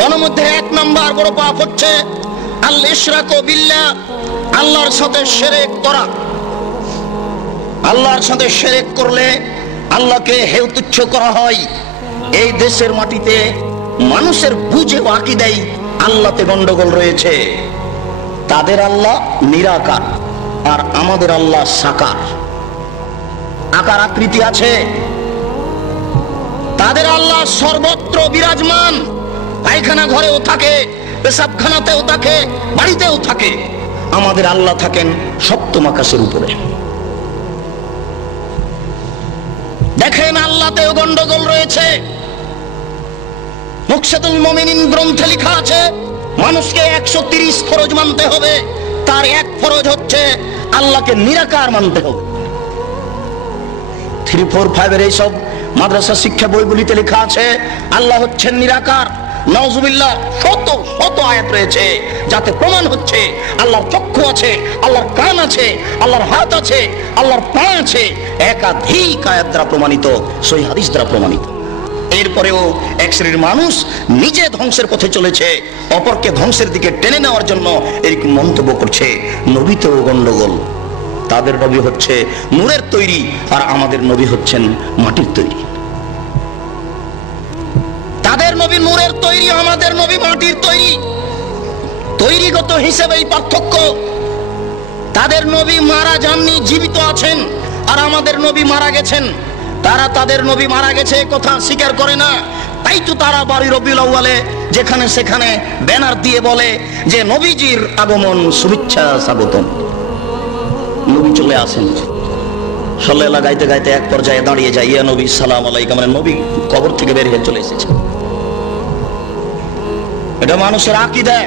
তন্মধ্যে 1 নম্বর বড় পাপ হচ্ছে আল ইশরাকু বিল্লাহ, আল্লাহর সাথে শিরক করা। আল্লাহর সাথে শিরক করলে আল্লাহকে হেয় তুচ্ছ করা হয়। এই দেশের মাটিতে মানুষের বুঝে আকীদায় আল্লাহতে গন্ডগোল রয়েছে। তাদের আল্লাহ নিরাকার আর আমাদের আল্লাহ সাকার, আকার আকৃতি আছে। তাদের আল্লাহ সর্বত্র বিরাজমান, পায়খানা ঘরেও থাকে, পেশাবখানাতেও থাকে, বাড়িতেও থাকে। আমাদের আল্লাহ থাকেন সপ্তম আকাশের উপরে। দেখেন আল্লাহতেও গন্ডগোল রয়েছে। মুকশাতুল মুমিনিন গ্রন্থে লেখা আছে মানুষকে 130 ফরজ মানতে হবে। তার এক ফরজ হচ্ছে আল্লাহকে নিরাকার মানতে হবে। 3, 4, 5 এর এইসব মাদ্রাসা শিক্ষা বইগুলিতে লেখা আছে আল্লাহ হচ্ছেন নিরাকার। নাউজুবিল্লাহ, শত শত আয়াত রয়েছে যাতে প্রমাণ হচ্ছে আল্লাহর চক্ষু আছে, আল্লাহর কান আছে, আল্লাহর হাত আছে, আল্লাহর পা আছে। একাধিক আয়াত দ্বারা প্রমাণিত, সহিহ হাদিস দ্বারা প্রমাণিত। এরপরেও এক শ্রেণীর মানুষ নিজে ধ্বংসের পথে চলেছে, অপরকে ধ্বংসের দিকে টেনে নেওয়ার জন্য এরকম মন্তব্য করছে। নবীতেও গন্ডগোল। তাদের নবী হচ্ছে নূরের তৈরি আর আমাদের নবী হচ্ছেন মাটির তৈরি। তাদের নবী নূরের তৈরি, আমাদের নবী মাটির তৈরি। তৈরিগত হিসেবেই পার্থক্য। তাদের নবী মারা যাননি, জীবিত আছেন, আর আমাদের নবী মারা গেছেন। তারা তাদের নবী মারা গেছে কথা স্বীকার করে না। তাই তো তারা 12 রবিউল আউয়ালে যেখানে সেখানে ব্যানার দিয়ে বলে যে নবীজির আগমন, শুভেচ্ছা, স্বাগতম। নবী চলে আসেন, সাল্লাল্লাহু গাইতে গাইতে এক পর্যায়ে দাঁড়িয়ে যায়, ইয়া নবী সালাম আলাইকুম। মানে নবী কবর থেকে বের হয়ে চলে এসেছে। এটা মানুষের আকীদা।